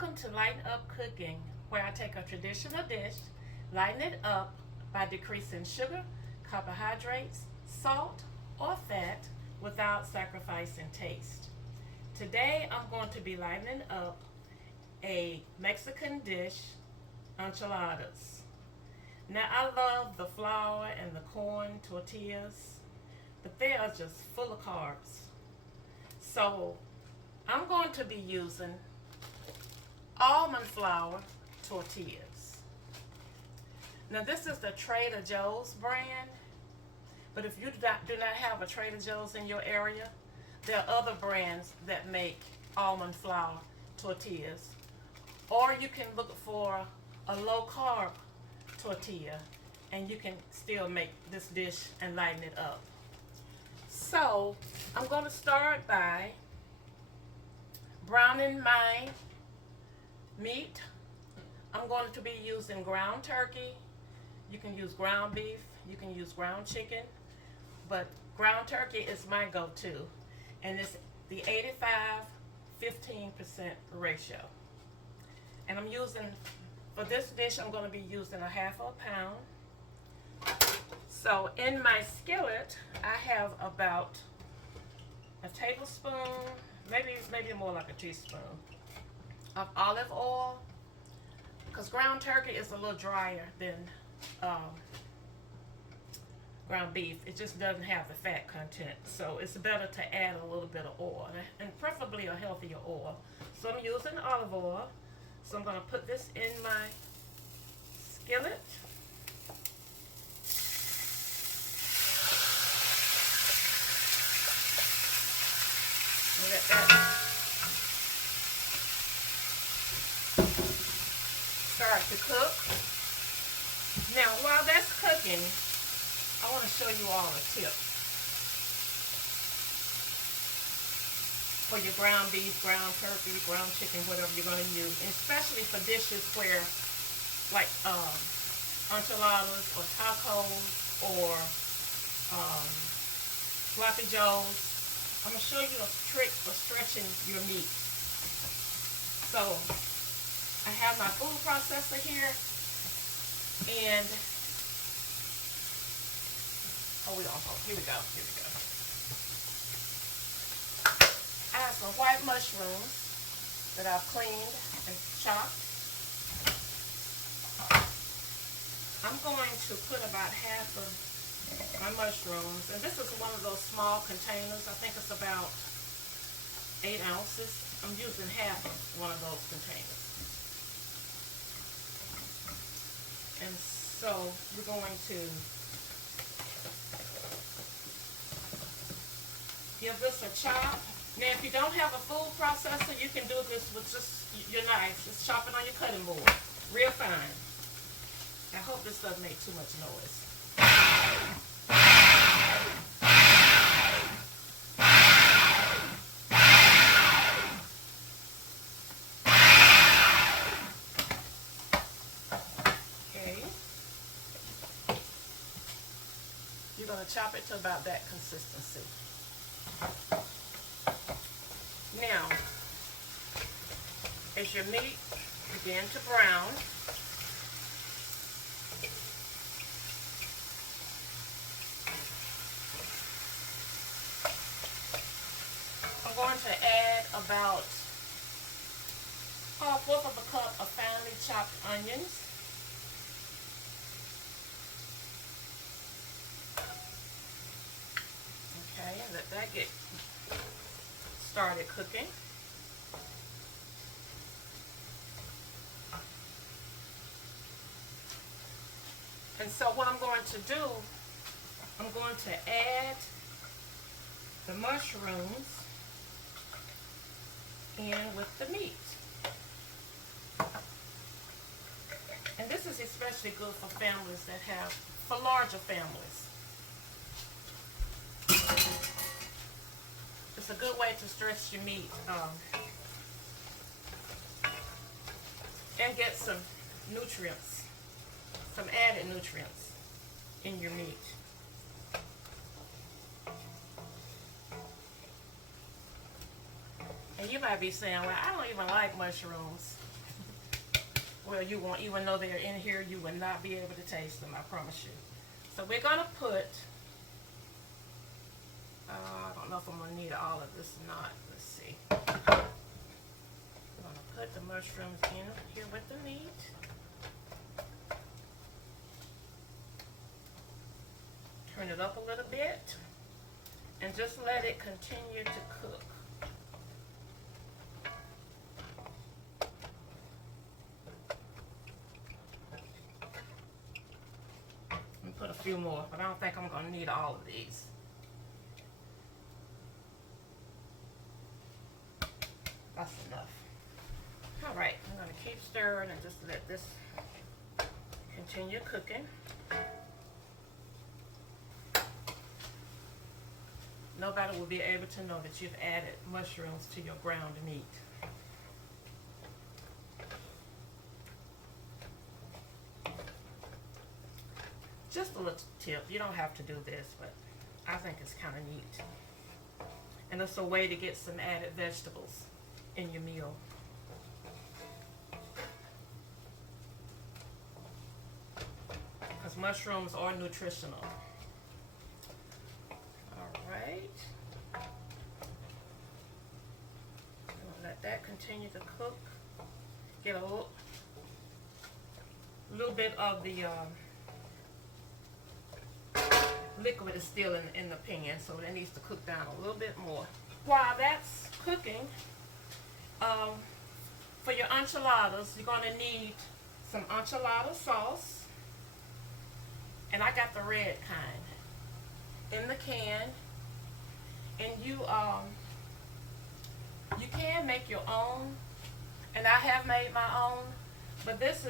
Welcome to Lighten Up Cooking, where I take a traditional dish, lighten it up by decreasing sugar, carbohydrates, salt, or fat without sacrificing taste. Today I'm going to be lightening up a Mexican dish, enchiladas. Now I love the flour and the corn tortillas, but they are just full of carbs. So I'm going to be using almond flour tortillas. Now this is the Trader Joe's brand, but if you do not have a Trader Joe's in your area, there are other brands that make almond flour tortillas. Or you can look for a low carb tortilla and you can still make this dish and lighten it up. So I'm going to start by browning my meat. I'm going to be using ground turkey. You can use ground beef, you can use ground chicken, but ground turkey is my go-to, and it's the 85-15% ratio. And I'm using, for this dish, I'm going to be using a half a pound. So in my skillet, I have about a tablespoon, maybe more like a teaspoon of olive oil, because ground turkey is a little drier than ground beef. It just doesn't have the fat content, so it's better to add a little bit of oil, and preferably a healthier oil. So I'm using olive oil. So I'm going to put this in my skillet. And let that start to cook. Now while that's cooking, I want to show you all a tip for your ground beef, ground turkey, ground chicken, whatever you're going to use, and especially for dishes where, like enchiladas or tacos or sloppy joes. I'm going to show you a trick for stretching your meat. So I have my food processor here, and here we go. I have some white mushrooms that I've cleaned and chopped. I'm going to put about half of my mushrooms, and this is one of those small containers. I think it's about 8 ounces. I'm using half of one of those containers. And so we're going to give this a chop. Now, if you don't have a food processor, you can do this with just your knife. Just chop it on your cutting board, real fine. I hope this doesn't make too much noise. Okay. You're going to chop it to about that consistency. Now, as your meat begin to brown, I'm going to add about a fourth of a cup of finely chopped onions. Okay, and let that get started cooking. And so what I'm going to do, I'm going to add the mushrooms in with the meat. And this is especially good for families for larger families. It's a good way to stretch your meat and get some nutrients, some added nutrients in your meat. And you might be saying, well, I don't even like mushrooms. Well, you won't, even though they're in here, you will not be able to taste them, I promise you. So we're gonna put, I don't know if I'm gonna need all of this or not. Let's see. I'm gonna put the mushrooms in here with the meat. Turn it up a little bit and just let it continue to cook. Put a few more, but I don't think I'm going to need all of these. That's enough. All right, I'm going to keep stirring and just let this continue cooking. Nobody will be able to know that you've added mushrooms to your ground meat. Just a little tip, you don't have to do this, but I think it's kind of neat. And it's a way to get some added vegetables in your meal. Because mushrooms are nutritional. Alright. Let that continue to cook. Get a little bit of the liquid is still in the pan, so it needs to cook down a little bit more. While that's cooking, for your enchiladas, you're going to need some enchilada sauce, and I got the red kind in the can. And you can make your own, and I have made my own, but this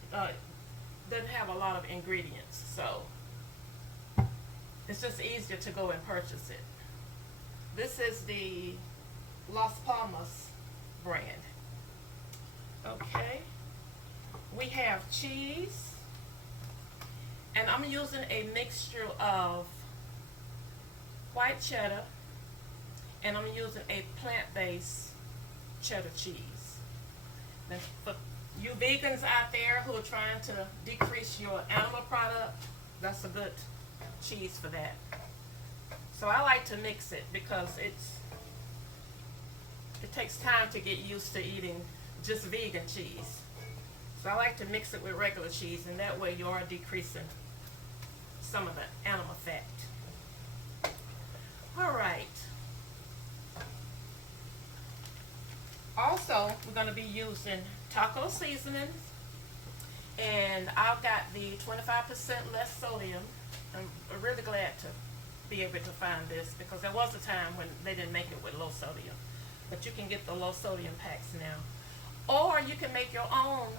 doesn't have a lot of ingredients, so it's just easier to go and purchase it. This is the Las Palmas brand. Okay. We have cheese. And I'm using a mixture of white cheddar. And I'm using a plant-based cheddar cheese. Now, for you vegans out there who are trying to decrease your animal product, that's a good cheese for that. So I like to mix it because it takes time to get used to eating just vegan cheese. So I like to mix it with regular cheese, and that way you are decreasing some of the animal fat. All right. Also, we're going to be using taco seasonings, and I've got the 25% less sodium. I'm really glad to be able to find this because there was a time when they didn't make it with low sodium, but you can get the low sodium packs now, or you can make your own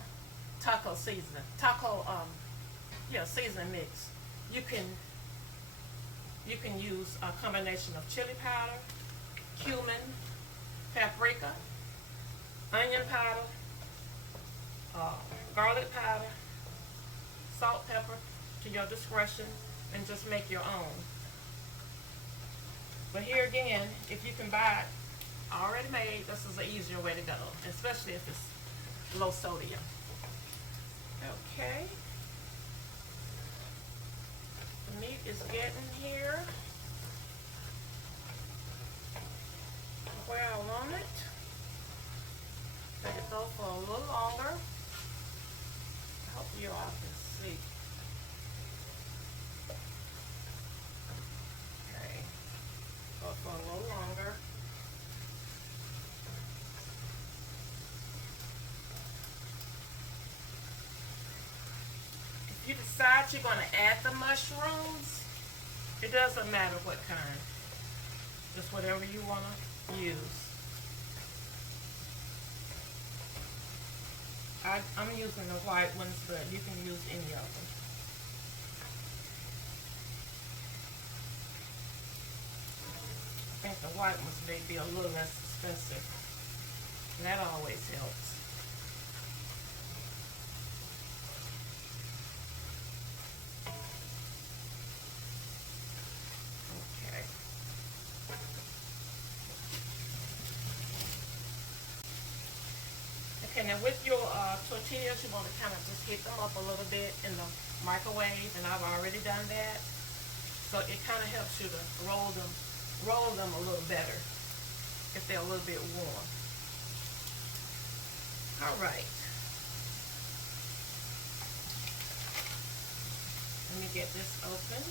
taco seasoning, seasoning mix. You can use a combination of chili powder, cumin, paprika, onion powder, garlic powder, salt, pepper to your discretion, and just make your own. But here again, if you can buy it already made, this is an easier way to go, especially if it's low sodium. Okay. The meat is getting here where I want it. Let it go for a little longer. I hope you all can see. Okay. Go for a little longer. If you decide you're going to add the mushrooms, it doesn't matter what kind. Just whatever you want to use. I'm using the white ones, but you can use any of them. I think the white ones may be a little less expensive. And that always helps. Okay. Okay, now with your tortillas, you want to kind of just heat them up a little bit in the microwave, and I've already done that. So it kind of helps you to roll them a little better if they're a little bit warm. All right. Let me get this open.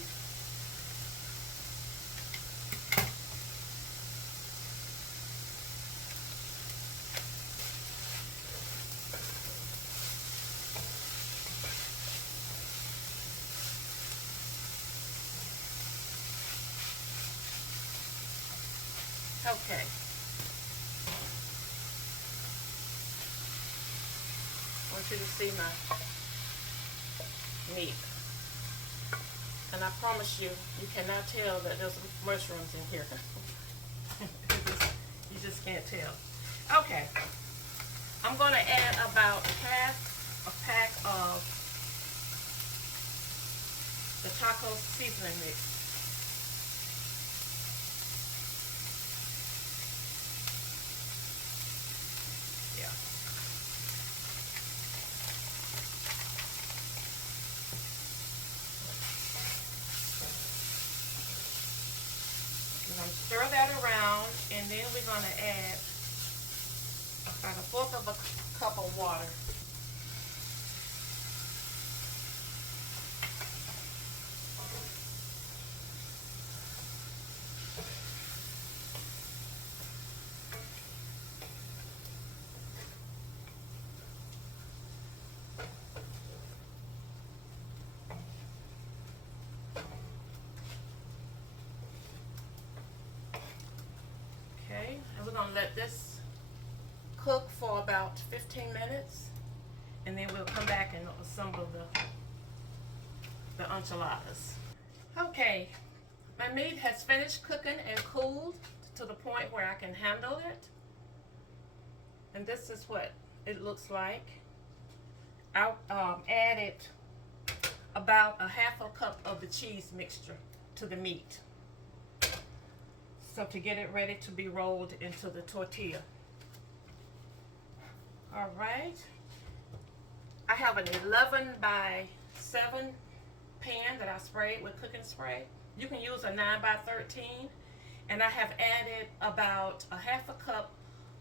Okay. I want you to see my meat. And I promise you, you cannot tell that there's mushrooms in here. You just can't tell. Okay. I'm going to add about half a pack of the taco seasoning mix. Yeah. We're going to stir that around, and then we're going to add about 1/4 of a cup of water. Okay, and we're going to let this cook for about 15 minutes, and then we'll come back and assemble the enchiladas. Okay, my meat has finished cooking and cooled to the point where I can handle it, and this is what it looks like. I added about 1/2 cup of the cheese mixture to the meat, so to get it ready to be rolled into the tortilla. All right, I have an 11 by 7 pan that I sprayed with cooking spray. You can use a 9 by 13, and I have added about 1/2 cup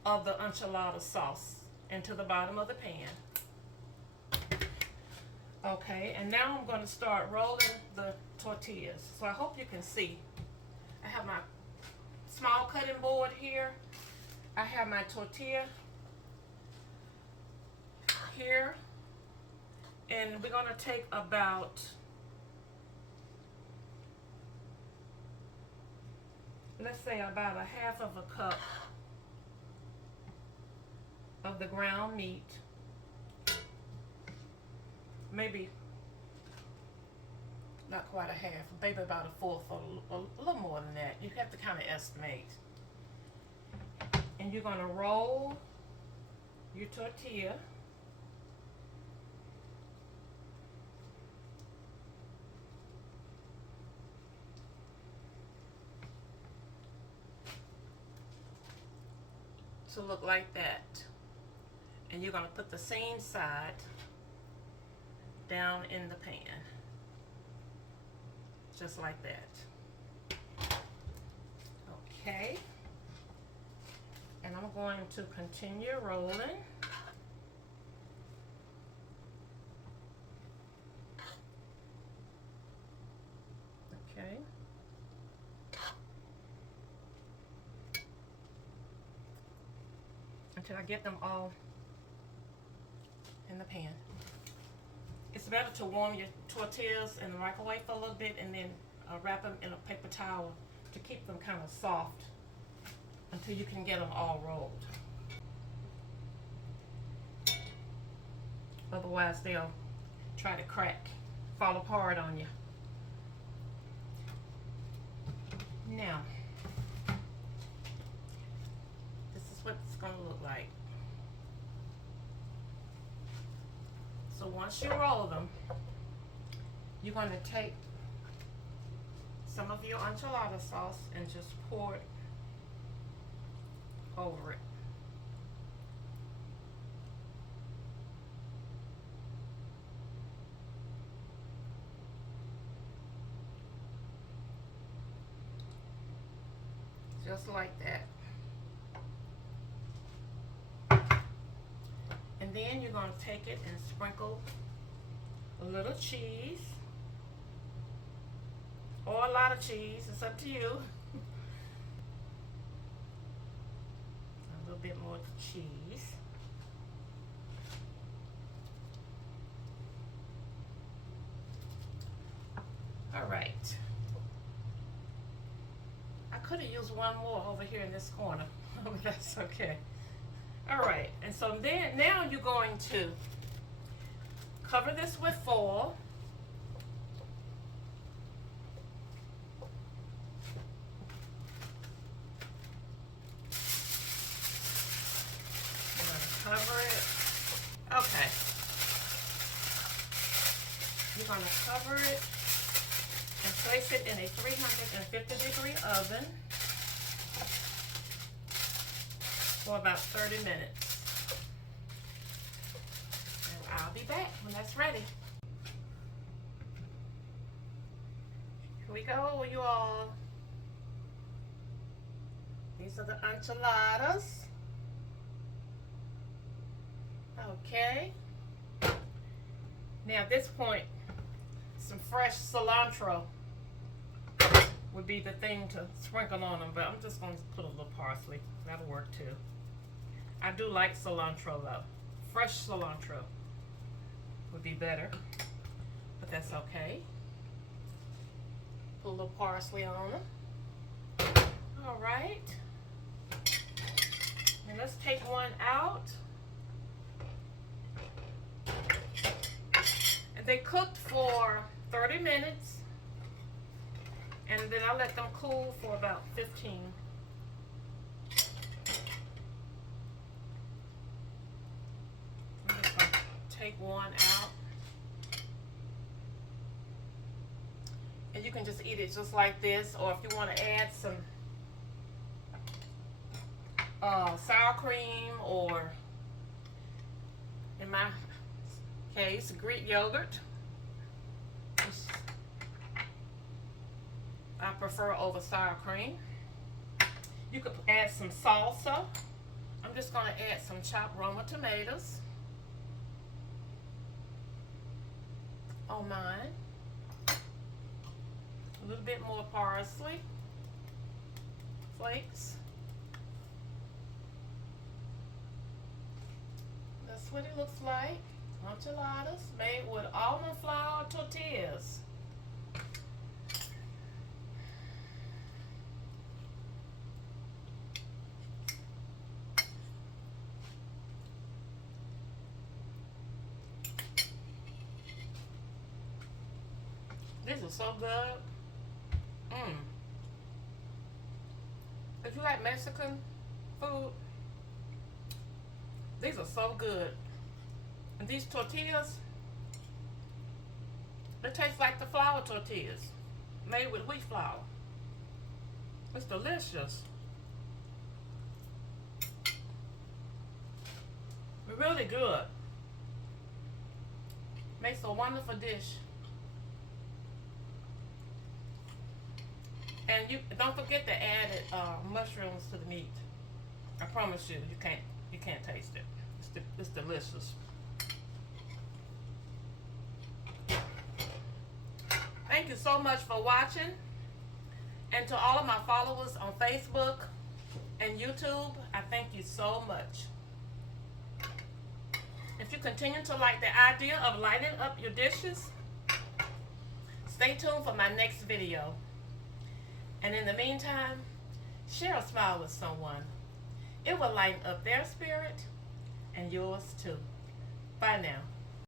of the enchilada sauce into the bottom of the pan. Okay, and now I'm going to start rolling the tortillas. So I hope you can see. I have my small cutting board here. I have my tortilla here, and we're going to take about, let's say about 1/2 cup of the ground meat, maybe not quite a half, maybe about 1/4, a little more than that. You have to kind of estimate. And you're going to roll your tortilla. To look like that. And you're going to put the same side down in the pan. Just like that. Okay. And I'm going to continue rolling. Okay. Until I get them all in the pan. It's better to warm your tortillas in the microwave for a little bit, and then wrap them in a paper towel to keep them kind of soft until you can get them all rolled. Otherwise they'll try to crack, fall apart on you. Now, this is what it's going to look like. So once you roll them, you're going to take some of your enchilada sauce and just pour it over it. Just like that. And then you're going to take it and sprinkle a little cheese. Or a lot of cheese. It's up to you. A little bit more cheese. All right. I could have used one more over here in this corner, but that's okay. All right, and so then now you're going to cover this with foil. You're going to cover it. Okay. You're going to cover it and place it in a 350-degree oven for about 30 minutes. And I'll be back when that's ready. Here we go, you all. These are the enchiladas. Okay. Now at this point, some fresh cilantro would be the thing to sprinkle on them, but I'm just going to put a little parsley. That'll work too. I do like cilantro though. Fresh cilantro would be better, but that's okay. Put a little parsley on them. All right. And let's take one out. And they cooked for 30 minutes. And then I let them cool for about 15. I'm just going to take one out. And you can just eat it just like this, or if you want to add some sour cream, or in my case, Greek yogurt. I prefer over sour cream. You could add some salsa. I'm just going to add some chopped Roma tomatoes on mine. A little bit more parsley flakes. That's what it looks like. Enchiladas made with almond flour tortillas. These are so good. If you like Mexican food, these are so good. And these tortillas, they taste like the flour tortillas made with wheat flour. It's delicious. Really good. Makes a wonderful dish. And you don't forget to add mushrooms to the meat. I promise you, you can't taste it. It's delicious. Thank you so much for watching. And to all of my followers on Facebook and YouTube, I thank you so much. If you continue to like the idea of lighting up your dishes, stay tuned for my next video. And in the meantime, share a smile with someone. It will lighten up their spirit and yours too. Bye now.